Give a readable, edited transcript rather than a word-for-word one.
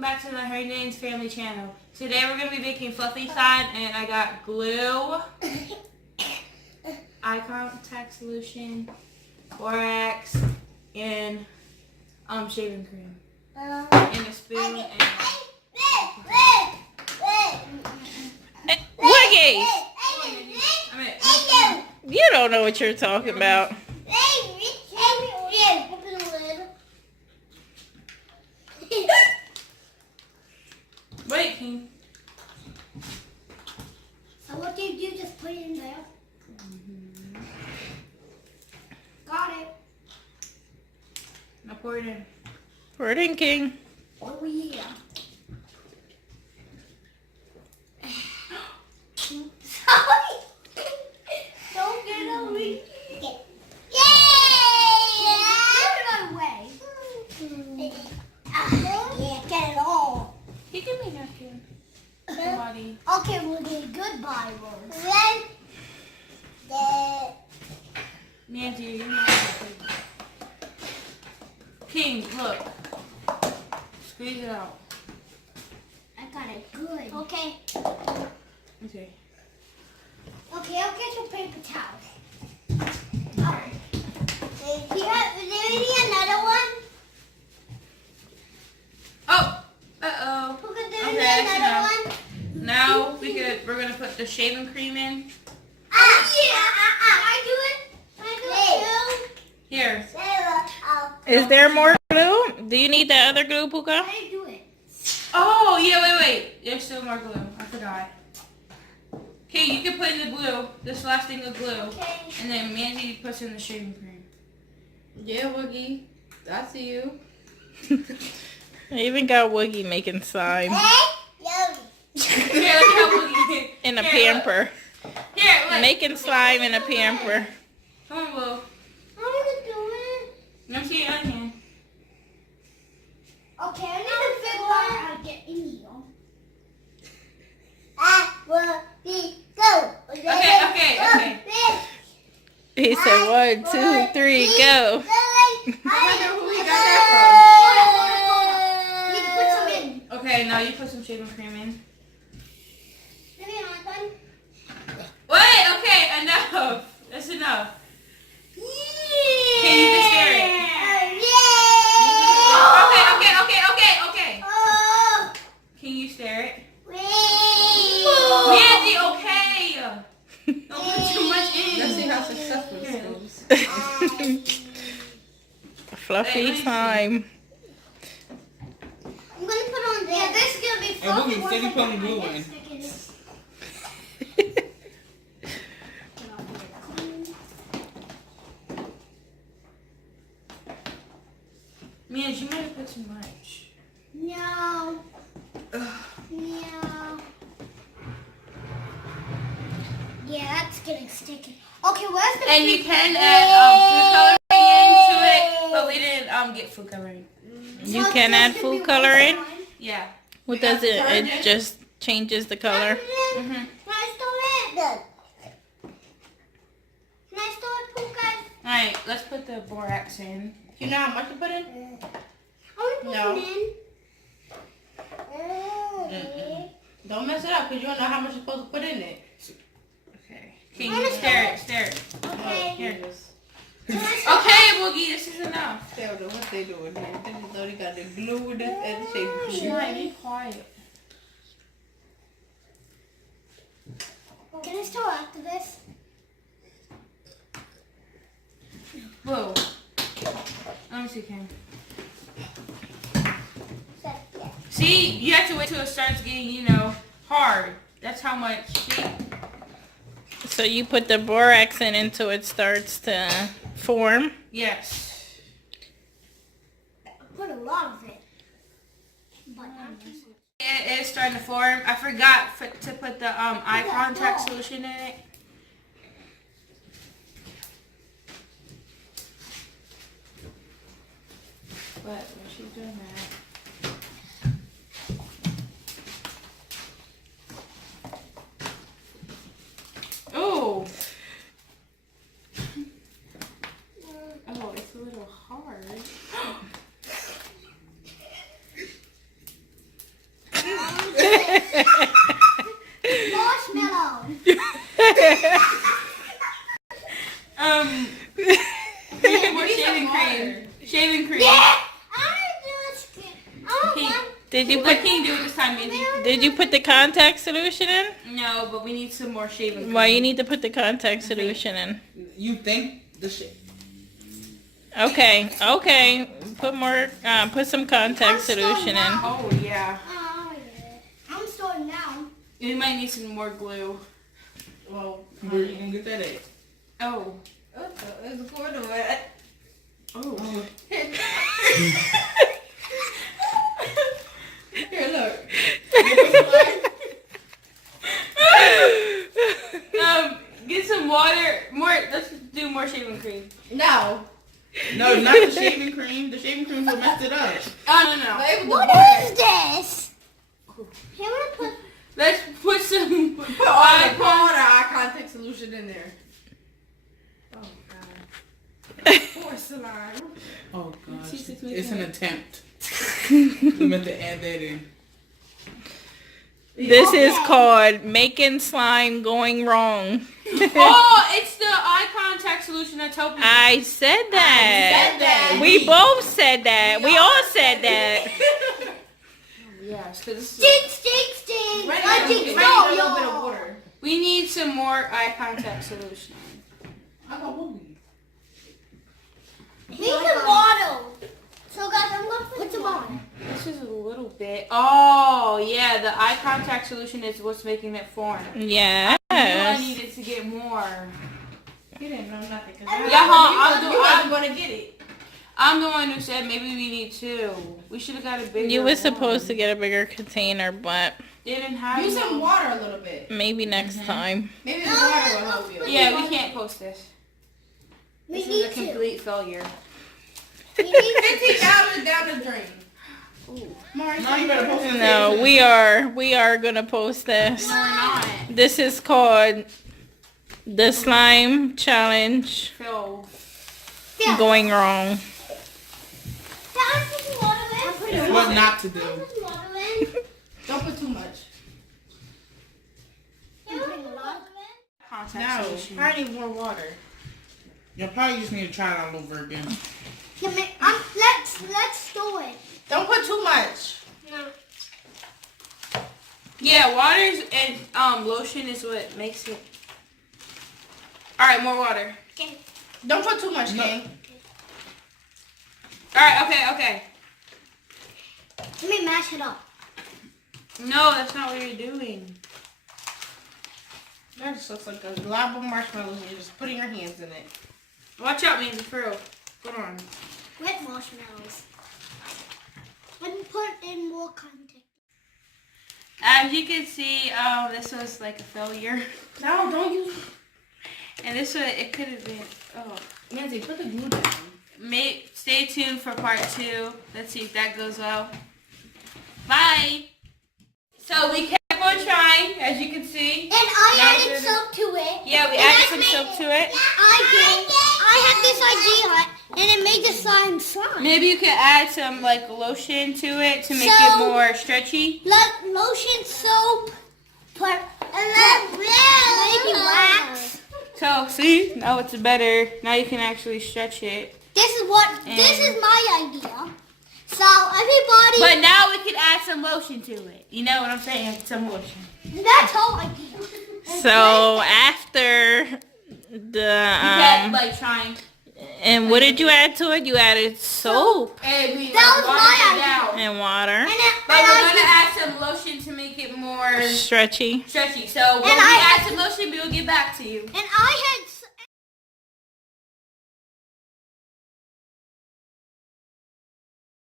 welcome back to the Hernan's Family Channel. Today we're going to be making fluffy slime, and I got glue, eye contact solution, borax, and shaving cream, and a spoon, and... Woogie! You don't know what you're talking about. Wait, King. So what do you do? Just put it in there. Got it. Now pour it in. Pour it in, King. Oh yeah. Don't get away. Yeah, get it all. He give me napkin. Somebody. Okay, we'll get goodbye words. Nancy, you're not King, look. Squeeze it out. I got it good. Okay. Okay. Okay, I'll get some paper towels. Alright. Is there another one? Oh! Uh-oh. Who could do Okay, I see now. another one? Now we're gonna put the shaving cream in. Yeah! Can I do it? Can I do it too? Here. Is there more glue? Do you need that other glue, Puka? Can I do it? Oh, yeah, wait. There's still more glue. I forgot. Okay, you can put in the glue, this last thing of glue, Okay. and then Mandy puts in the shaving cream. Yeah, Woogie. I see you. I even got Woogie making slime Here, look how Woogie. in a Here, pamper. Look. Here, look. Making slime in a pamper. Come on, Blue. I want to do it. Let me see your other hand. Okay, I need to figure out how to get in here. Okay. He said 1, 2, 3, go. I wonder who he got that You can put some in. from. Okay, now you put some shaving cream in. Maybe not one. Wait, okay, enough. That's enough. Okay, you can stare it. Okay. Oh. Can you stare it? Wait. Mandy, okay. Don't put too much in. Let's see how successful this goes. Fluffy slime. I'm gonna put on there. Yeah, this is gonna be Hey, fluffy. Woogie, once steady I putting get my glue in. lipstick in it. Man, you might have put too much. No. Ugh. No. Yeah, that's getting sticky. Okay, where's the And you food? can add food coloring into it, but we didn't get food coloring. You can add food coloring? Yeah. What does it? It just changes the color. Mm-hmm. Can I store it? Can I store it, Puka? Alright, let's put the borax in. You know how much to put in? I want to put No. some in. Mm-mm. Don't mess it up because you don't know how much you're supposed to put in it. Okay. Can you stare it? Okay. Here. Can I store Okay, Boogie, this is enough. They don't know what they doing here. They just know they got the glue with this and the shaving cream. Shine, be quiet. Can I store after this? Whoa. Let me see, Ken. See, you have to wait till it starts getting, hard. That's how much. See? So you put the borax in until it starts to form. Yes. I put a lot of it. But not too much. It is starting to form. I forgot to put the eye contact solution in it. But when she's doing that. Oh. Oh, it's a little hard. Marshmallow. We need more shaving cream. Shaving cream. Yeah. I want to do a Okay. Did you What put can you do it this time, Mindy? Did you put the contact solution in? No, but we need some more shaving cream. Well, you need to put the contact solution in. You think the shit? Okay, okay. Put more. Put some contact solution in. Oh, yeah. I'm starting now. We might need some more glue. Well, Where you gonna get that at? Oh. it's going to it. Oh. Here, look. Get some water. Let's do more shaving cream. No. No, not the shaving cream. The shaving cream will mess it up. Oh, no. It was What the water. is this? Can we put? Let's put some Put all the eye contact solution in there. Oh, God. Porcelain. Oh gosh, See, it's it's an attempt. We meant to add that in. This is called making slime going wrong. Oh, it's the eye contact solution that's helping. I said that. Said that. We both said that. We all said that. Yes, because Stink. Right, I right, think right, so, a little bit of y'all. water. we need some more eye contact solution. I got movie. Need some water. So guys, I'm gonna put some on. This is a little bit. Oh, yeah, the eye contact solution is what's making it form. Yes. I needed to get more. You didn't know nothing. Yeah, I'm going to get it. I'm the one who said maybe we need two. We should have got a bigger You were one. supposed to get a bigger container, but They didn't have Use no- some water a little bit. maybe next time. Maybe the water will help you. Yeah, we can't post this. We This need is a complete failure. We need to. $50 down the drain. Ooh. Mark, Now you better post it. No, we are gonna post this. No, we're not. This is called the slime challenge Phil. Yeah. going wrong. Can I put some water in? It's what not to Can I do. put some water in? Don't put too much. Can I put a lot in? Contact No, solution. I need more water. You'll probably just need to try it all over again. Let's do it. Don't put too much. No. Yeah, water and lotion is what makes it. All right, more water. Okay. Don't put too much, No. King. All right, okay. Let me mash it up. No, that's not what you're doing. That just looks like a glob of marshmallows and you're just putting your hands in it. Watch out, Mandy, for real. Hold on. Wet marshmallows. And put in more contact. As you can see, this was like a failure, No, don't use. and this one it could have been. Oh, Nancy, put the glue down. stay tuned for part 2. Let's see if that goes well. Bye. So we kept on trying, as you can see. And I Now added we're- soap to it. Yeah, we And added I some made soap to it. I had this idea, and it made the slime. Maybe you could add some like lotion to it to make So- it more stretchy. Lotion, soap, maybe wax. So see, now it's better. Now you can actually stretch it. This is my idea. So everybody, But now we could add some lotion to it. You know what I'm saying? Some lotion. that's whole idea. So after You the kept like trying. and what did you add to it? You added soap And we That was watered my it idea. down. and water. But we're gonna add some lotion to make it more Stretchy. stretchy. So when we I- add some lotion, we will get back to you. And I had